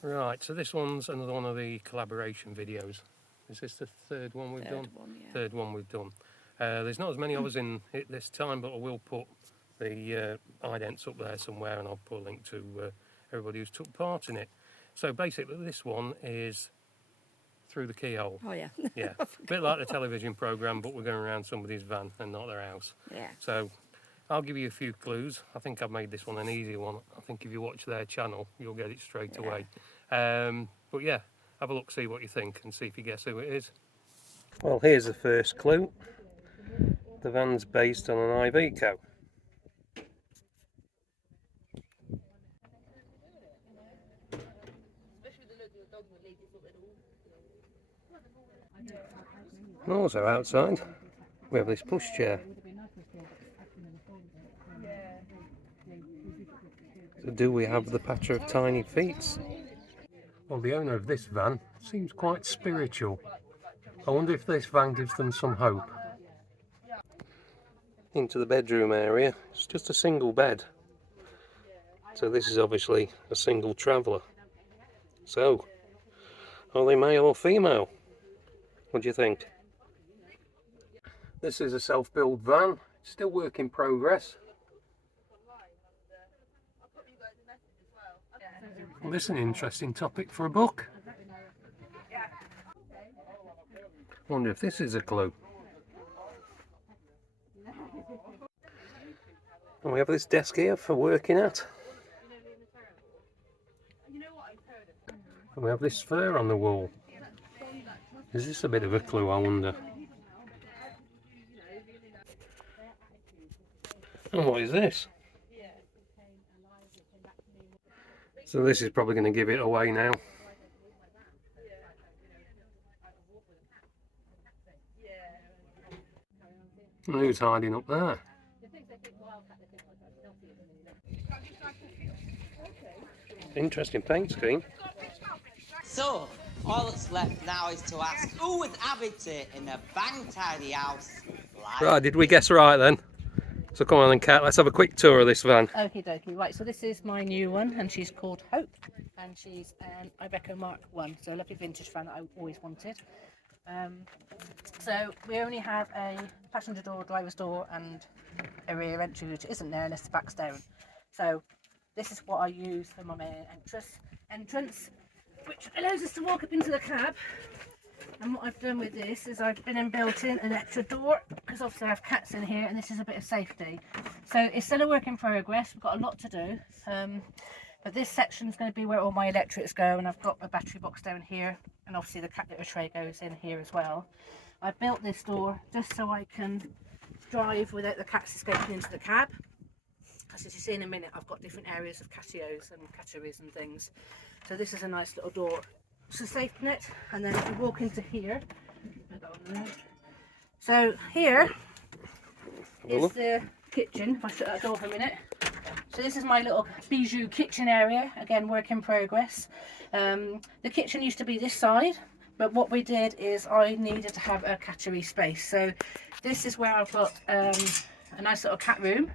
Right, so this one's another one of the collaboration videos. Is this the third one we've done? Third one we've done. There's not as many of us in it this time, but I will put the idents up there somewhere, and I'll put a link to everybody who's took part in it. So basically this one is through the keyhole. Oh yeah. Yeah, a bit like the television programme, but we're going around somebody's van and not their house. Yeah. So I'll give you a few clues. I think I've made this one an easy one. I think if you watch their channel, you'll get it straight away. But yeah, have a look, see what you think, and see if you guess who it is. Well, here's the first clue. The van's based on an Iveco. Also outside, we have this pushchair. So do we have the patter of tiny feet? Well, the owner of this van seems quite spiritual. I wonder if this van gives them some hope. Into the bedroom area, it's just a single bed. So this is obviously a single traveller. So, are they male or female? What do you think? This is a self-build van, still work in progress. Well, this is an interesting topic for a book. I wonder if this is a clue. And we have this desk here for working at. And we have this fur on the wall. Is this a bit of a clue, I wonder? And what is this? So this is probably going to give it away now. And who's hiding up there? Interesting paint scheme. So, all that's left now is to ask who would habitate in a bang tidy house like... Right, did we guess right then? So come on then, Kat, let's have a quick tour of this van. Okie dokie. Right, so this is my new one, and she's called Hope, and she's an Iveco Mark 1, so a lovely vintage van that I always wanted. So we only have a passenger door, driver's door, and a rear entry, which isn't there unless the back's down. So this is what I use for my main entrance, which allows us to walk up into the cab. And what I've done with this is I've been and built in an extra door, because obviously I have cats in here, and this is a bit of safety. So it's still a work in progress. We've got a lot to do, but this section is going to be where all my electrics go, and I've got a battery box down here, and obviously the cat litter tray goes in here as well. I built this door just so I can drive without the cats escaping into the cab. As you see in a minute, I've got different areas of catios and catteries and things. So this is a nice little door. It's a safety net, and then if you walk into here, so here is the kitchen. If I shut that door for a minute. So this is my little bijou kitchen area, again work in progress. The kitchen used to be this side, but what we did is I needed to have a cattery space. So this is where I've got a nice little cat room,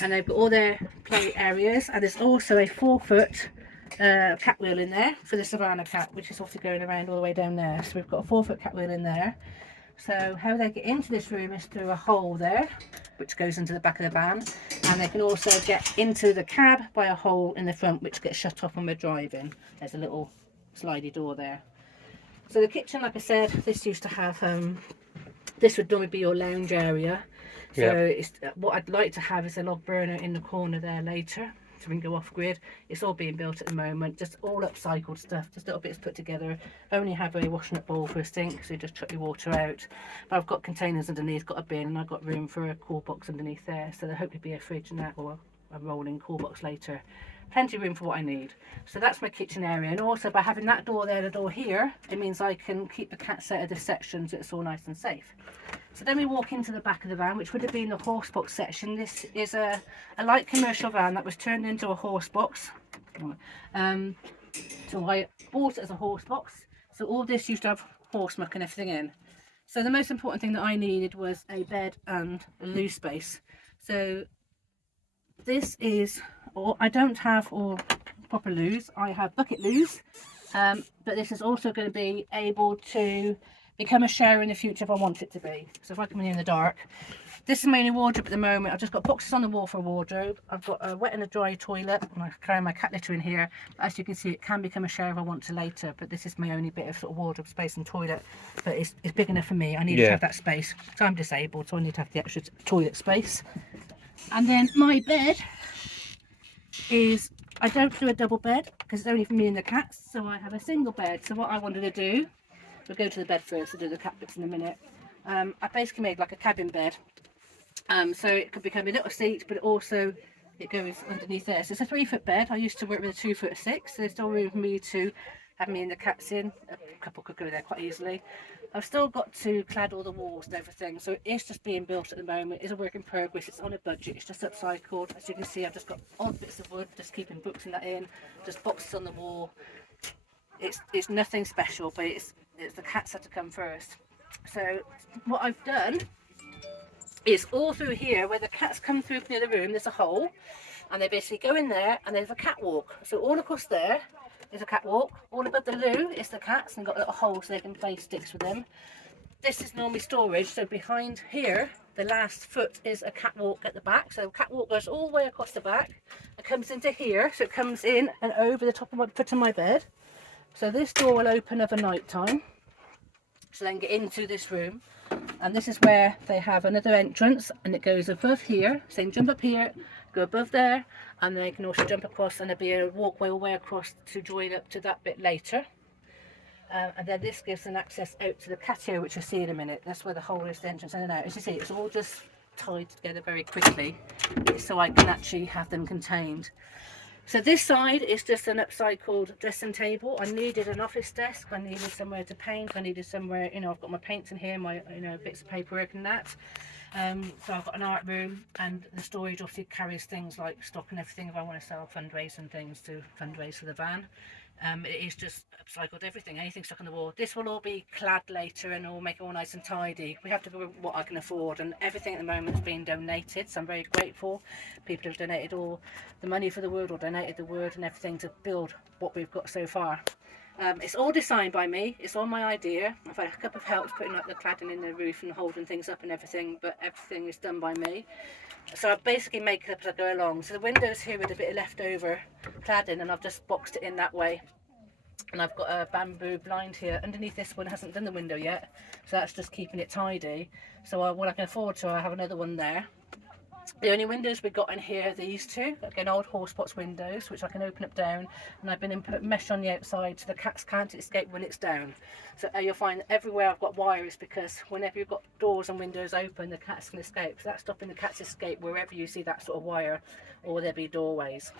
and they've got all their play areas, and there's also a 4-foot cat wheel in there for the Savannah cat, which is obviously going around all the way down there. So we've got a 4-foot cat wheel in there. So how they get into this room is through a hole there, which goes into the back of the van, and they can also get into the cab by a hole in the front, which gets shut off when we're driving. There's a little slidey door there. So the kitchen, like I said, this used to have this would normally be your lounge area. So it's, what I'd like to have is a log burner in the corner there later, so we can go off grid. It's all being built at the moment, just all upcycled stuff, just little bits put together. I only have a washing up bowl for a sink, so you just chuck your water out. But I've got containers underneath, got a bin, and I've got room for a cool box underneath there, so there'll hopefully be a fridge and that, or a rolling cool box later. Plenty of room for what I need. So that's my kitchen area, and also by having that door there, the door here, it means I can keep the cats out of this section, so it's all nice and safe. So then we walk into the back of the van, which would have been the horse box section. This is a light commercial van that was turned into a horse box. So I bought it as a horse box. So all this used to have horse muck and everything in. So the most important thing that I needed was a bed and a loo space. So this is, or I don't have, or proper loos. I have bucket loos, but this is also going to be able to become a shower in the future if I want it to be. So if I come in here in the dark, this is my only wardrobe at the moment. I've just got boxes on the wall for a wardrobe. I've got a wet and a dry toilet, and I carry my cat litter in here. As you can see, it can become a shower if I want to later, but this is my only bit of sort of wardrobe space and toilet. But it's big enough for me. I need to have that space. So I'm disabled, so I need to have the extra toilet space. And then my bed is, I don't do a double bed because it's only for me and the cats, so I have a single bed. So what I wanted to do, we'll go to the bed first, we'll do the cat bits in a minute. I basically made like a cabin bed. So it could become a little seat, but also it goes underneath there. So it's a 3-foot bed. I used to work with a 2'6", so there's still room for me to have me and the cats in. A couple could go there quite easily. I've still got to clad all the walls and everything, so it's just being built at the moment. It's a work in progress. It's on a budget. It's just upcycled. As you can see, I've just got odd bits of wood, just keeping books and that in, just boxes on the wall. It's nothing special, but it's the cats had to come first. So what I've done is all through here where the cats come through from the other room, there's a hole, and they basically go in there, and there's a catwalk. So all across there is a catwalk. All above the loo is the cats, and got a little hole so they can play sticks with them. This is normally storage, so behind here, the last foot is a catwalk at the back. So the catwalk goes all the way across the back. It comes into here, so it comes in and over the top of my foot of my bed. So this door will open up at night time, so then get into this room. And this is where they have another entrance, and it goes above here, so they can jump up here, go above there, and they can also jump across, and there'll be a walkway all the way across to join up to that bit later. And then this gives them access out to the catio, which you'll see in a minute. That's where the hole is, the entrance in and out. As you see, it's all just tied together very quickly, so I can actually have them contained. So this side is just an upcycled dressing table. I needed an office desk, I needed somewhere to paint, I needed somewhere, you know, I've got my paints in here, my, you know, bits of paperwork and that. So I've got an art room, and the storage obviously carries things like stock and everything if I want to sell fundraising things to fundraise for the van. It is just upcycled everything, anything stuck on the wall. This will all be clad later and all make it all nice and tidy. We have to go with what I can afford, and everything at the moment is being donated, so I'm very grateful. People have donated all the money for the wood, or donated the wood and everything to build what we've got so far. It's all designed by me, it's all my idea. I've had a couple of helps putting like the cladding in the roof and holding things up and everything, but everything is done by me. So I basically make it up as I go along. So the windows here with a bit of leftover cladding, and I've just boxed it in that way. And I've got a bamboo blind here. Underneath this one hasn't done the window yet, so that's just keeping it tidy. So what I can afford to, I have another one there. The only windows we've got in here are these two, again old horsepots windows, which I can open up down, and I've been put mesh on the outside so the cats can't escape when it's down. So you'll find that everywhere I've got wires, because whenever you've got doors and windows open, the cats can escape. So that's stopping the cats escape wherever you see that sort of wire, or there'll be doorways.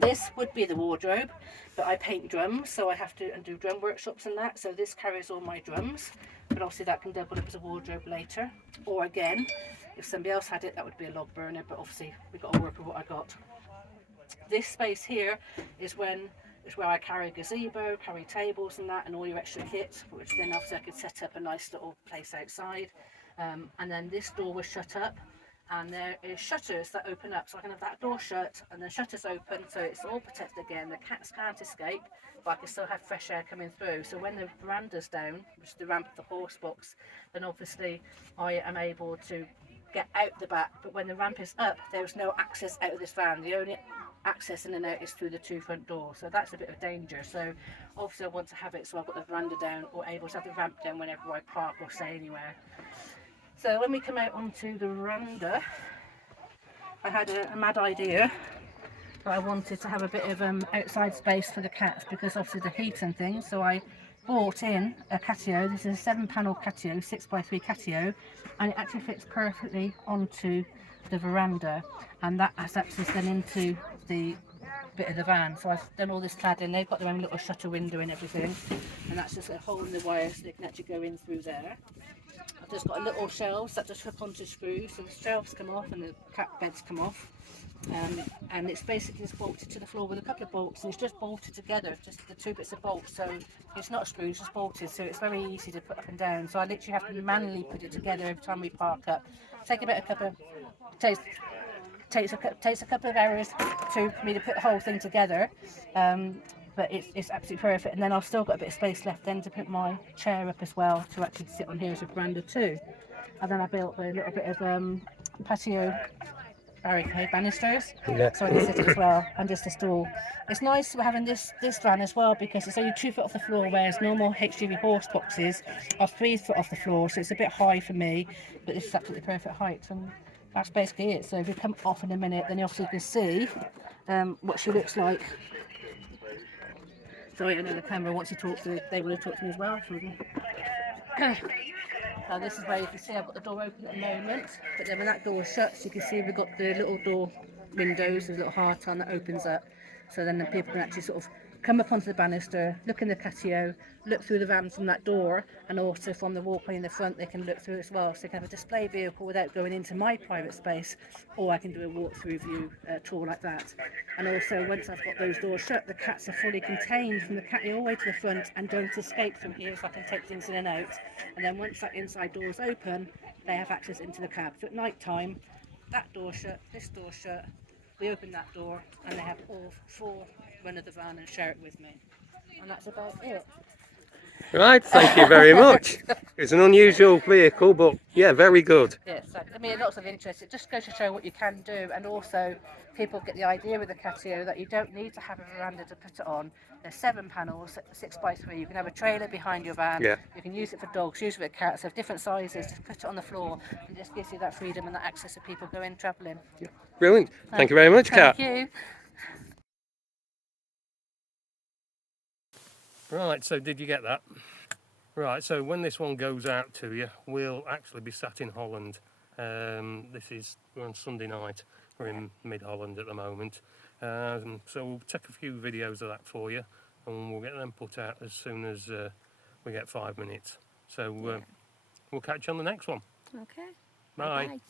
This would be the wardrobe, but I paint drums, so I have to do drum workshops and that, so this carries all my drums, but obviously that can double up as a wardrobe later. Or again, if somebody else had it, that would be a log burner, but obviously we've got to work with what I got. This space here is where I carry a gazebo, carry tables and that, and all your extra kit, which then obviously I could set up a nice little place outside. And then this door was shut up, and there is shutters that open up, so I can have that door shut and the shutters open, so it's all protected again. The cats can't escape, but I can still have fresh air coming through. So when the veranda's down, which is the ramp of the horse box, then obviously I am able to get out the back, but when the ramp is up, there's no access out of this van. The only access in and out is through the two front doors, so that's a bit of danger. So obviously I want to have it so I've got the veranda down, or able to have the ramp down whenever I park or stay anywhere. So when we come out onto the veranda, I had a mad idea that I wanted to have a bit of outside space for the cats, because obviously the heat and things. So I bought in a catio. This is a 7-panel catio, 6x3 catio, and it actually fits perfectly onto the veranda, and that has access then into the bit of the van. So I've done all this cladding. They've got their own little shutter window and everything, and that's just a hole in the wire so they can actually go in through there. I've just got a little shelves that just hook onto screws, so the shelves come off and the cat beds come off, and it's basically just bolted to the floor with a couple of bolts, and it's just bolted together, just the two bits of bolts, so it's not screwed, it's just bolted, so it's very easy to put up and down. So I literally have to manually put it together every time we park up. Take takes a couple of hours for me to put the whole thing together, but it's absolutely perfect. And then I've still got a bit of space left then to put my chair up as well to actually sit on here as a veranda too. And then I built a little bit of patio barricade banisters, so I can sit as well, and just a stool. It's nice having this van as well because it's only 2 foot off the floor, whereas normal HGV horse boxes are 3 foot off the floor, so it's a bit high for me, but this is absolutely perfect height, and that's basically it. So if you come off in a minute, then you obviously can see what she looks like. Sorry, I know the camera wants to talk to, they want to talk to me as well. Now this is where you can see I've got the door open at the moment, but then when that door shuts, you can see we've got the little door windows, there's a little heart on that opens up, so then the people can actually sort of come up onto the banister, look in the patio, look through the van from that door, and also from the walkway in the front they can look through as well, so you can have a display vehicle without going into my private space, or I can do a walk-through view tour like that. And also once I've got those doors shut, the cats are fully contained from the catty all the way to the front and don't escape from here, so I can take things in and out. And then once that inside door is open, they have access into the cab. So at night time, that door shut, this door shut, we open that door and they have all 4 run of the van and share it with me. And that's about it. Right, thank you very much. It's an unusual vehicle, but yeah, very good. Yes, I mean, lots of interest. It just goes to show what you can do, and also people get the idea with the catio that you don't need to have a veranda to put it on. There's 7 panels, 6x3. You can have a trailer behind your van. Yeah. You can use it for dogs, use it for cats. Have different sizes. Just put it on the floor, and it just gives you that freedom and that access to people going travelling. Yeah. Brilliant. Thank you very much, Kat. Thank you. Right, so did you get that? Right, so when this one goes out to you, we'll actually be sat in Holland. We're on Sunday night. We're in mid-Holland at the moment. So we'll take a few videos of that for you, and we'll get them put out as soon as we get 5 minutes. So we'll catch you on the next one. Okay. Bye. Bye.